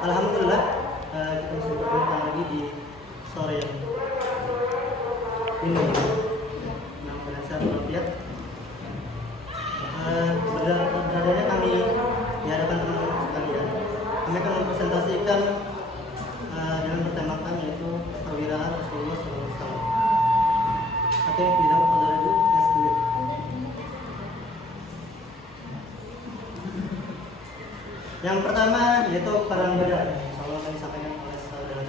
Alhamdulillah kita bisa berjumpa lagi di sore yang ini. Nah, pada saat berfiat sebenarnya kami di hadapan teman-teman sekalian, kami akan mempresentasikan dengan bertemakan yaitu perwiraan Rasulullah SAW. Oke, tidak pada dulu, let's do it. Yang pertama yaitu perang Badar. Insyaallah akan disampaikan oleh saudara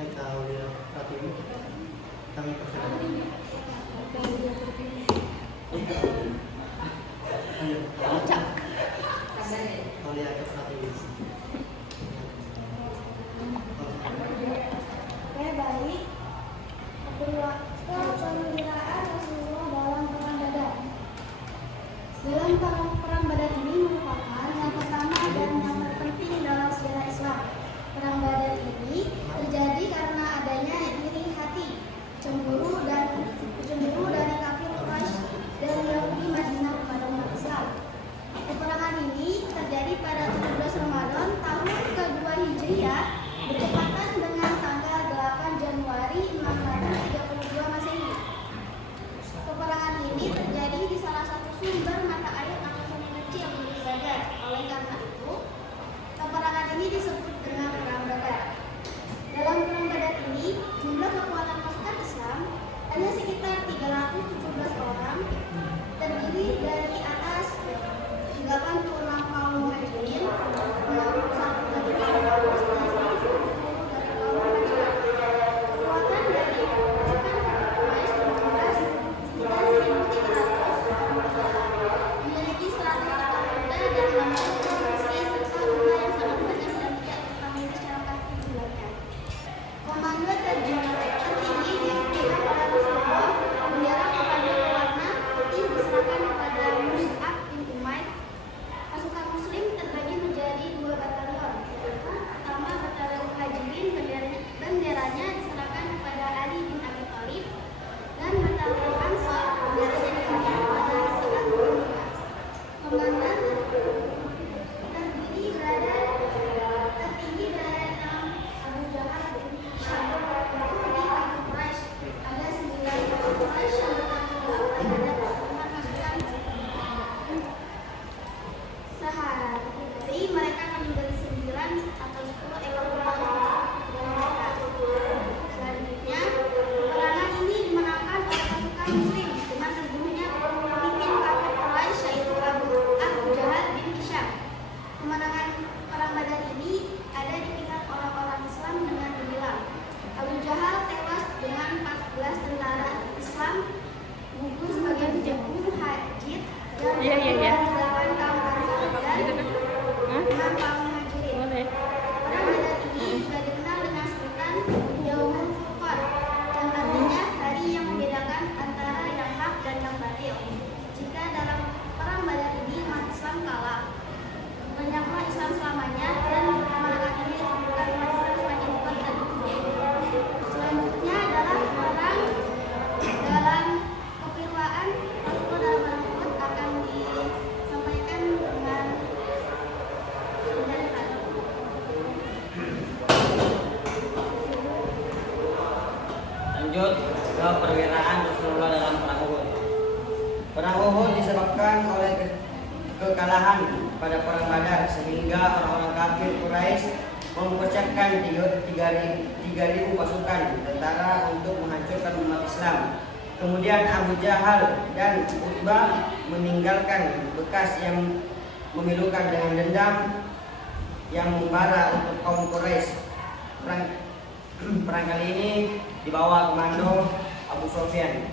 Eka Aulia Pratiwi. Kami persilakan. Ayo, Cak. Aulia Pratiwi. Oke, baik. Perwiraan Rasulullah dalam perang Badar. Dalam perang Badar ini merupakan yang pertama dan yang terpenting dalam sejarah Islam. Perang Badar ini terjadi karena adanya iri hati, cemburu dari kafir Quraisy dan Yahudi Madinah kepada umat Islam. Peperangan ini terjadi pada 17 Ramadan tahun ke-2 Hijriah bertepatan dengan tanggal 8 Januari 632 Masehi. Peperangan ini terjadi di salah satu sumber mata air atau sungai kecil di Badar. Oleh karena itu, peperangan ini disebut dengan Perang Badar. Dalam Perang Badar ini, jumlah kekuatan pasukan Islam hanya sekitar 317 orang, terdiri dari atas 86 kaum muhajirin, 61 dari kaum Haus, dan 110 dari kaum Hajar. Kekuatan dari pasukan Quraisy berjumlah sekitar 1.300 orang, memiliki 100 kakak kuda dan 600 besi serta unta yang sangat banyak dan tidak terketahui secara pasti jumlahnya. Komando tertinggi dipimpin oleh Rasulullah, bendera komando berwarna putih diserahkan kepada Mus'ab bin Umair. Pasukan Muslim terbagi menjadi 2 batalion, yaitu pertama batalion Muhajirin, benderanya diserahkan kepada Ali bin Abi Thalib, dan batalion Ansar benderanya diserahkan kepada Sa'ad bin Mu'adz. Komandan tertinggi berada di dalam Abu Jahal bin Hisham. Itu di kafir Quraisy. Ada 9 kafir Quraisy yang bertanggung jawab terhadap pasukan sehari mereka akan membeli 9 atau 10 ekor kerbau untuk mereka. Selanjutnya, peperangan ini dimenangkan oleh pasukan Muslim dengan terbunuhnya pemimpin kafir Quraisy yaitu Abu Jahal bin Hisham. Kemenangan perang Badar ini ada di pihak orang-orang Islam dengan gemilang. Abu Jahal tewas dengan 14 tentara Islam gugur sebagai mujahid dan 8 kaum Ansar dan 6 kaum Muhajirin. Perang Badar ini juga dikenal dengan sebutan Yaumul Furqan, yang artinya hari yang membedakan antara yang hak dan yang batil. Jika dalam perang Badar ini umat Islam kalah, banyaklah Islam selamanya dan kemenangan ini menunjukkan umat Islam semakin kuat dan utuh. Selanjutnya adalah perang dalam kepirwaan. Rasulullah dalam perang Uhud akan disampaikan dengan sederhana. Lanjut ke perwiraan Rasulullah dalam perang Uhud. Perang Uhud disebabkan oleh kekalahan pada perang Badar sehingga orang-orang kafir Quraisy mempersiapkan 3.000 pasukan tentara untuk menghancurkan umat Islam. Kemudian Abu Jahal dan Utbah meninggalkan bekas yang memilukan dengan dendam yang membara untuk kaum Quraisy. Perang kali ini dibawa komando Abu Sufyan.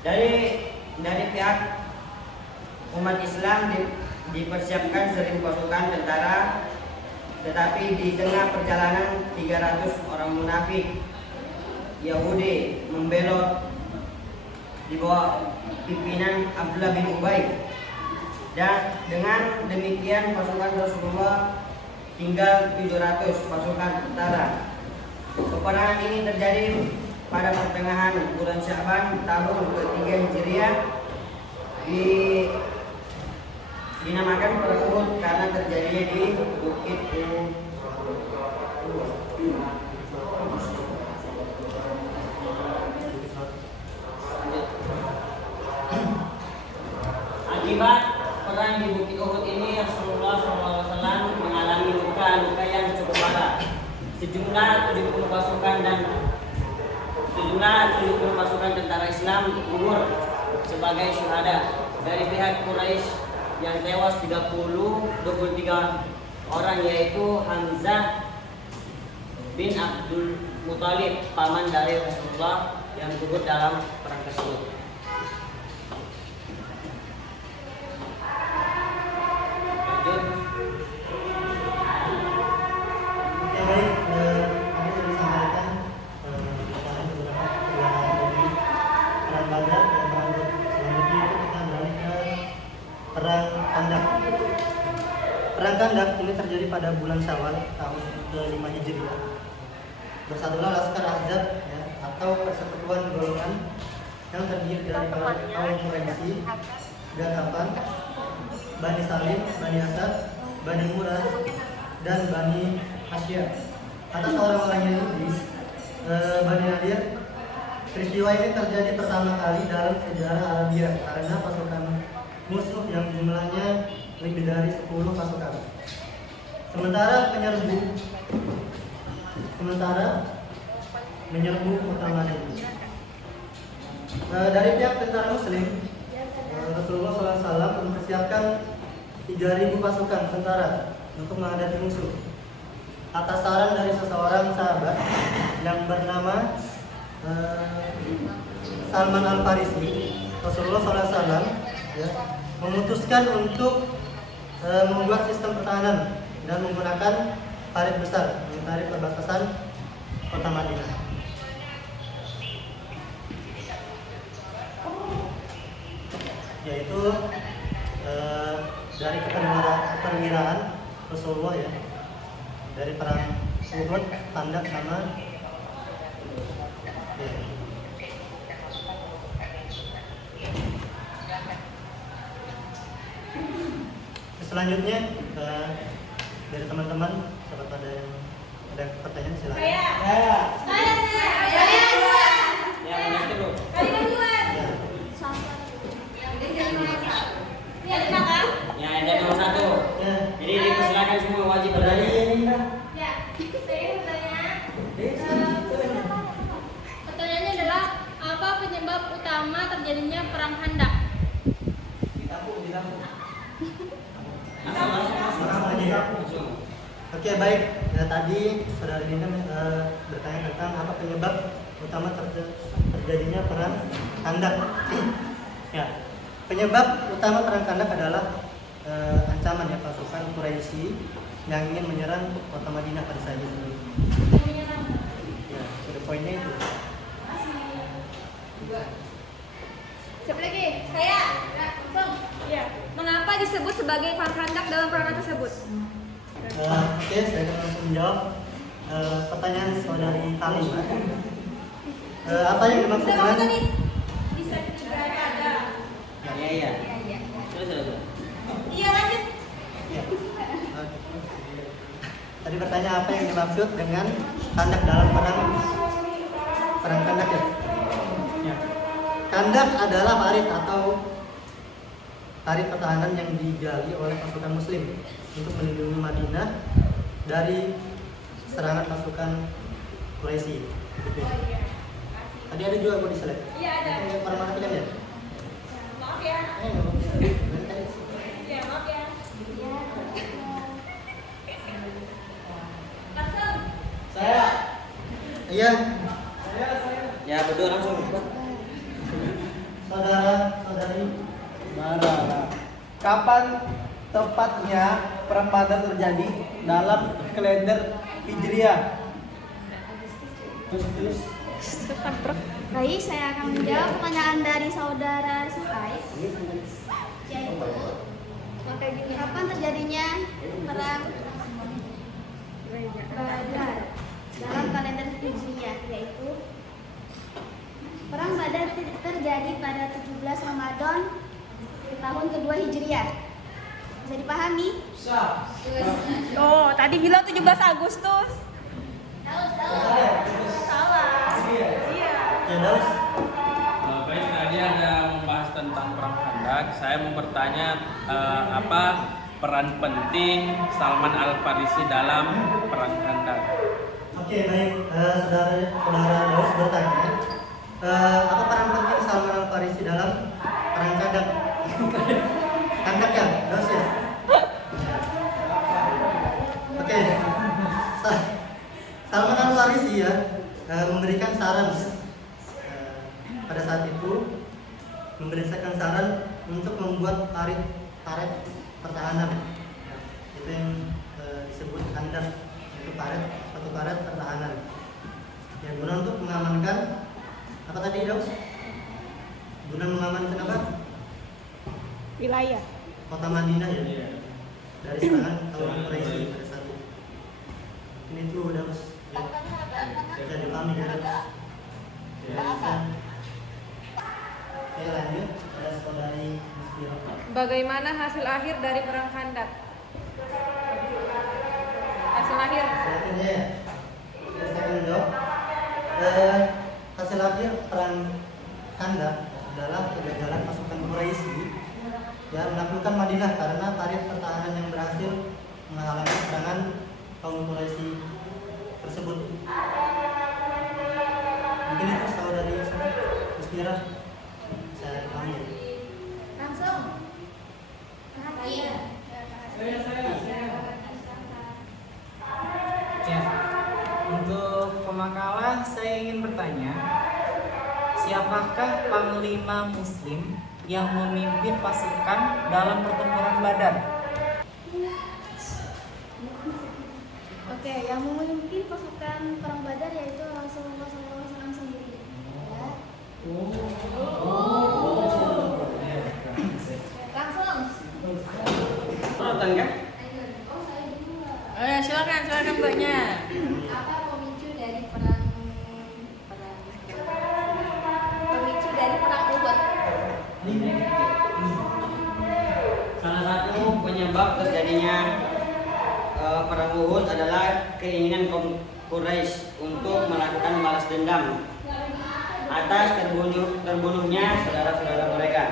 Dari pihak umat Islam dipersiapkan 1.000 pasukan tentara, tetapi di tengah perjalanan 300 orang munafik Yahudi membelot di bawah pimpinan Abdullah bin Ubay, dan dengan demikian pasukan Rasulullah tinggal 700 pasukan tentara. Peperangan ini terjadi pada pertengahan bulan Sya'ban tahun ke-3 Hijriah di dinamakan perang Uhud karena terjadinya di Bukit Uhud. Akibat perang di Bukit Uhud ini Rasulullah SAW mengalami luka-luka yang cukup parah. Sejumlah 70 pasukan tentara Islam gugur sebagai syuhada. Dari pihak Quraisy yang tewas 23 orang, yaitu Hamzah bin Abdul Muthalib, paman dari Rasulullah, yang gugur dalam perang tersebut. Lanjut. Oke, baik. Kami sudah disampaikan beberapa kegiatan dari perang Badar dan perang Uhud. Selanjutnya itu kita beralih ke perang Khandaq. Perang Khandaq ini terjadi pada bulan Syawal tahun ke-5 Hijriah. Bersatulah laskar Ahzab, ya, atau persekutuan golongan yang terdiri dari kaum Quraisy, Ghatafan, Bani Salim, Bani Asad, Bani Murad, dan Bani Hasyim. Atas orang-orang Yahudi, Bani Nadir, peristiwa ini terjadi pertama kali dalam sejarah Arabia karena pasukan musuh yang jumlahnya lebih dari 10 pasukan. Menyerbu kota Madinah. Dari pihak tentara Muslim, Rasulullah SAW mempersiapkan 3.000 pasukan tentara untuk menghadapi musuh. Atas saran dari seseorang sahabat yang bernama Salman Al-Farisi, Rasulullah SAW ya, memutuskan untuk membuat sistem pertahanan dan menggunakan parit besar menarik perbatasan kota Madinah. Yaitu dari keperwiraan Rasulullah, ya, dari perang Uhud, Khandaq sama ya. Selanjutnya dari teman-teman, siapa ada pertanyaan silakan. Yang mana dulu? Ya. Ya, ada nomor 1. Ya. Jadi dipersilakan semua wajib bertanya. Pertanyaannya adalah apa penyebab utama terjadinya perang Khandaq? Langsung aja ya. Oke, baik. Ya, tadi saudara Dinda bertanya tentang apa penyebab utama terjadinya perang Khandaq. Ya, penyebab utama perang Khandaq adalah ancaman ya pasukan Quraisy yang ingin menyerang kota Madinah pada saat itu. Ya, sudah poinnya itu. Siapa lagi? Saya. Langsung. Iya. Mengapa disebut sebagai perang Khandaq dalam perangan tersebut? Oke, saya akan langsung menjawab pertanyaan saudari Talim. Apa yang dimaksud dengan Bisa juga ada. Iya. Sudah. Iya, lanjut. ya. Oke. Tadi bertanya apa yang dimaksud dengan Khandaq dalam perang Khandaq ya? Ya. Khandaq adalah parit atau parit pertahanan yang digali oleh pasukan Muslim untuk melindungi Madinah dari serangan pasukan Quraisy. Gitu. Tadi ada juga body select. Iya, ada. Mana kalian ya? Maaf ya. Iya, Iya, maaf ya. Langsung. Iya. Ya, berdua langsung. Saudari. Kapan tepatnya perang Badar terjadi dalam kalender Hijriah? Terus. Baik, saya akan menjawab pertanyaan dari saudara Sukai, yaitu kapan terjadinya perang Badar dalam kalender Hijriah, yaitu perang Badar terjadi pada 17 Ramadan tahun kedua Hijriah. Bisa dipahami? Oh, tadi bilang 17 Agustus. Salah. Iya. Ya, Daus. Baik, tadi ada membahas tentang perang Khandaq. Saya mau bertanya apa peran penting Salman Al Farisi dalam perang Khandaq? Oke, baik. Saudara Daus bertanya, apa peran penting Salman Al Farisi dalam perang Khandaq? Khandaq ya, Daus ya. Oke, Salman Al Farisi ya memberikan saran pada saat itu, memberikan saran untuk membuat karet pertahanan. Itu yang disebut Khandaq, itu suatu karet pertahanan. Yang guna untuk mengamankan apa tadi, Daus? Guna mengamankan apa? Wilayah. Kota Madinah ya. Dari serangan kaum Quraisy pada saat itu. Ini tuh Daus. Bisa dipahami ya, Daus. Oke, lanjut. Ada saudari Musbirah. Bagaimana hasil akhir dari perang Khandaq? Hasil akhir. Selanjutnya ya. Saya menjawab. Hasil akhir perang Khandaq adalah kegagalan pasukan Quraisy yang menaklukkan Madinah karena karet pertahanan yang berhasil menghalangi serangan kaum Quraisy tersebut. Mungkin itu saudari Musbirah. Saya pahami. Langsung. Perhatian. Ya, untuk pemakalah saya ingin bertanya, siapakah panglima Muslim yang memimpin pasukan dalam pertempuran Badar? Oke, yang memimpin pasukan perang Badar yaitu Rasulullah SAW sendiri. Ya. Langsung. Nonton kan? Silakan Mbaknya. Apa pemicu dari perang Uhud? Salah satu penyebab terjadinya perang Uhud adalah keinginan kaum Quraisy untuk melakukan balas dendam atas terbunuhnya saudara-saudara mereka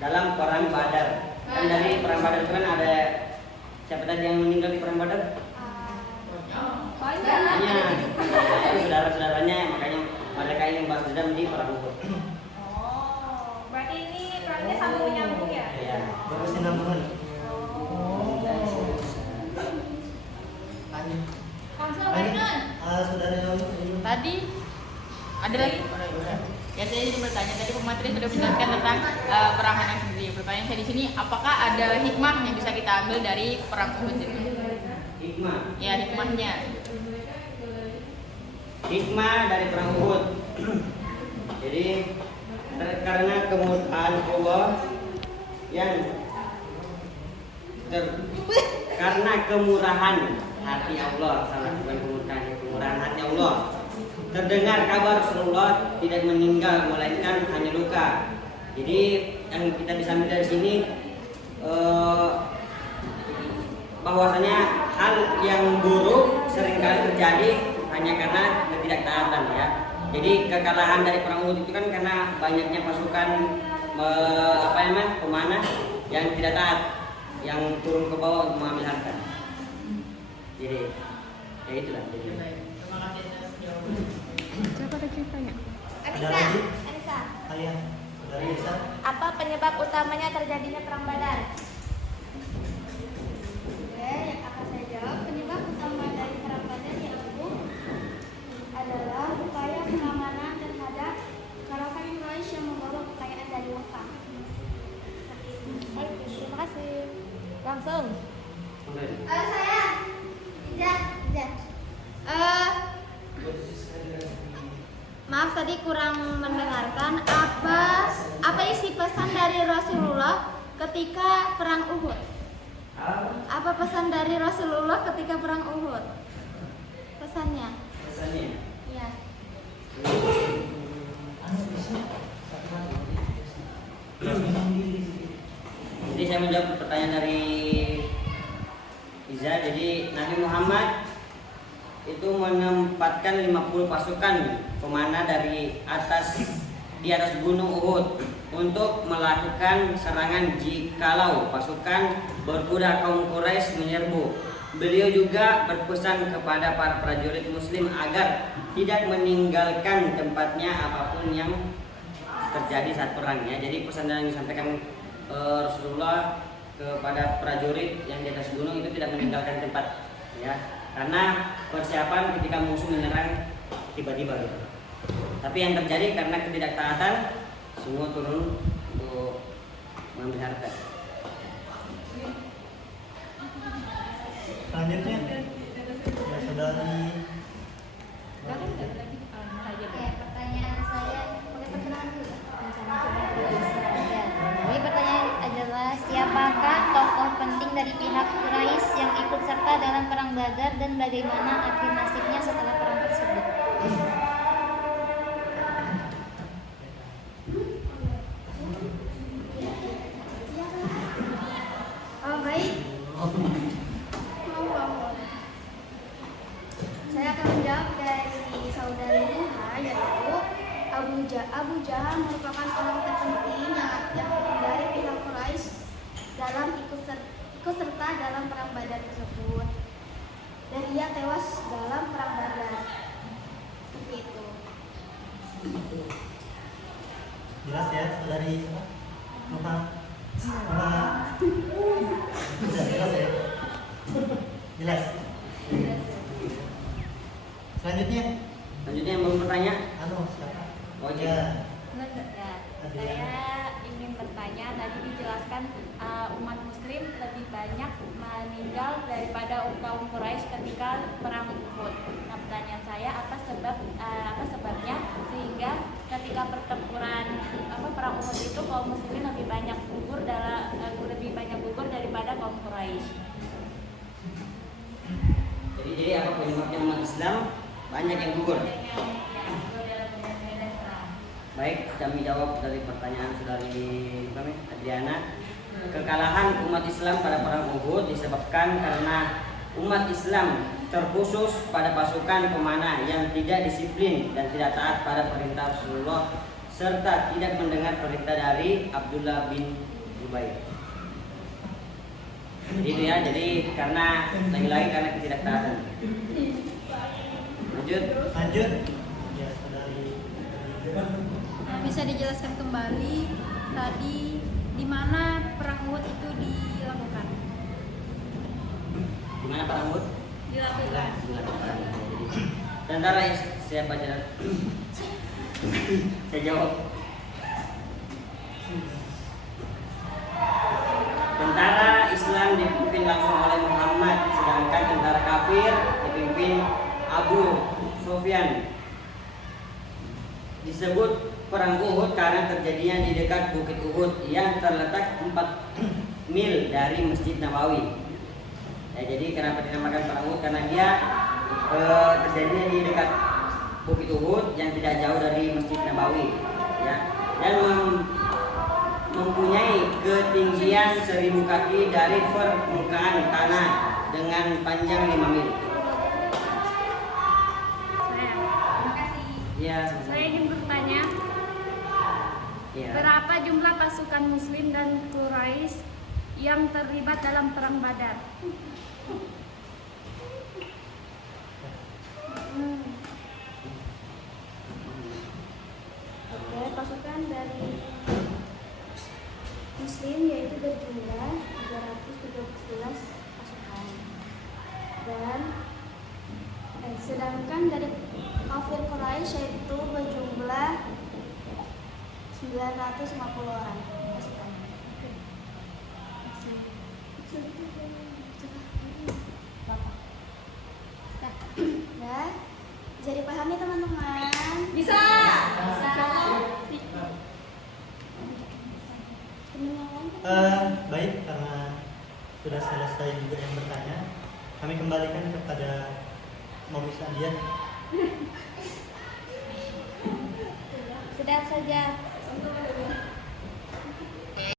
dalam perang Badar. Kan dari perang Badar itu kan ada siapa tadi yang meninggal di perang Badar? Banyak. Itu saudara-saudaranya, makanya mereka ingin balas dendam di perang Uhud. Oh, berarti ini perangnya sambung menyambung ya? Iya. Berkesinambungan. Langsung, Lanjut. Bainun. Saudara Tadi ada lagi? Ya, saya ingin bertanya, tadi pemateri sudah menjelaskan tentang perang Khandaq sendiri. Pertanyaan saya di sini, apakah ada hikmah yang bisa kita ambil dari perang Uhud itu? Hikmah. Ya, hikmahnya. Hikmah dari perang Uhud. Jadi karena kemurkaan Allah yang karena kemurahan hati Allah, salah bukan kemurahan hati Allah. Terdengar kabar Rasulullah tidak meninggal melainkan hanya luka. Jadi yang kita bisa ambil dari sini bahwasanya hal yang buruk seringkali terjadi hanya karena ketidaktaatan ya. Jadi kekalahan dari perang Uhud itu kan karena banyaknya pasukan pemanah yang tidak taat, yang turun ke bawah untuk mengambil harta. Jadi ya itulah. Siapa lagi tanya? Ada lagi? Anissa. Kalian, saudari Anissa. Apa penyebab utamanya terjadinya perang Badar? Oke, yang akan saya jawab. Penyebab utama dari perang Badar yaitu adalah upaya pengamanan terhadap kawasan Quraisy yang membawa kekayaan dari Mekah. Oke, terima kasih. Langsung. Saya. Ija. Maaf tadi kurang mendengarkan apa isi pesan dari Rasulullah ketika perang Uhud. Apa pesan dari Rasulullah ketika perang Uhud? Pesannya? Iya. Jadi saya menjawab pertanyaan dari Iza. Jadi Nabi Muhammad itu menempatkan 50 pasukan pemanah di atas gunung Uhud untuk melakukan serangan jikalau pasukan berkuda kaum Quraisy menyerbu. Beliau juga berpesan kepada para prajurit muslim agar tidak meninggalkan tempatnya apapun yang terjadi saat perang ya. Jadi pesan yang disampaikan Rasulullah kepada prajurit yang di atas gunung itu tidak meninggalkan tempat ya, karena persiapan ketika musuh menyerang tiba-tiba gitu. Tapi yang terjadi karena ketidaktaatan semua turun untuk mengambil harta. Selanjutnya ya saudari. Oke, pertanyaan saya boleh perkenalan dulu. Jadi pertanyaan adalah siapakah tokoh penting dari pihak Quraisy yang ikut serta dalam perang Badar dan bagaimana akhir nasibnya setelah perang tersebut? Oh, baik. Saya akan menjawab dari saudari Nuha, yaitu Abu Jahal merupakan orang terpenting yang dari pihak Quraisy dalam ikut serta dalam perang Badar tersebut, dan ia tewas dalam perang Badar. Seperti itu. Jelas ya saudari Nuha. Sudah jelas ya. Jelas. Selanjutnya Yang mau bertanya? siapa? Oh, Ya. Saya ingin bertanya, tadi dijelaskan umat muslim lebih banyak meninggal daripada kaum Quraisy ketika perang Uhud. Nah, pertanyaan saya apa sebabnya sehingga ketika pertempuran perang Uhud itu kaum muslimin lebih banyak gugur daripada kaum Quraisy. Jadi apa penyebabnya umat Islam banyak yang gugur? Baik, kami jawab dari pertanyaan saudari Adriana. Kekalahan umat Islam pada perang Uhud disebabkan karena umat Islam terkhusus pada pasukan pemanah yang tidak disiplin dan tidak taat pada perintah Rasulullah serta tidak mendengar perintah dari Abdullah bin Zubair. Jadi itu ya, jadi karena lagi-lagi karena ketidaktaatan. Lanjut. Ya saudari. Bisa dijelaskan kembali tadi di mana perang Uhud itu dilakukan? Di mana perang Uhud? Dilakukan. Tentara siapa jalan? Saya jawab. Tentara Islam dipimpin langsung oleh Muhammad, sedangkan tentara kafir dipimpin Abu Sufyan. Disebut perang Uhud karena terjadinya di dekat Bukit Uhud yang terletak 4 mil dari Masjid Nabawi. Ya, jadi kenapa dinamakan perang Uhud? Karena dia terjadinya di dekat Bukit Uhud yang tidak jauh dari Masjid Nabawi, ya, dan mempunyai ketinggian 1000 kaki dari permukaan tanah dengan panjang 5 mil. Terima kasih. Ya, Saya ingin bertanya, ya. berapa jumlah pasukan Muslim dan Quraisy yang terlibat dalam perang Badar? Oke, pasukan dari Muslim yaitu berjumlah 313 pasukan, dan sedangkan dari kafir Quraisy yaitu berjumlah 950 orang pasukan. Ya, bisa dipahami teman-teman? Bisa. Baik, karena sudah selesai juga yang bertanya, kami kembalikan kepada Momis Adian. Sudah saja.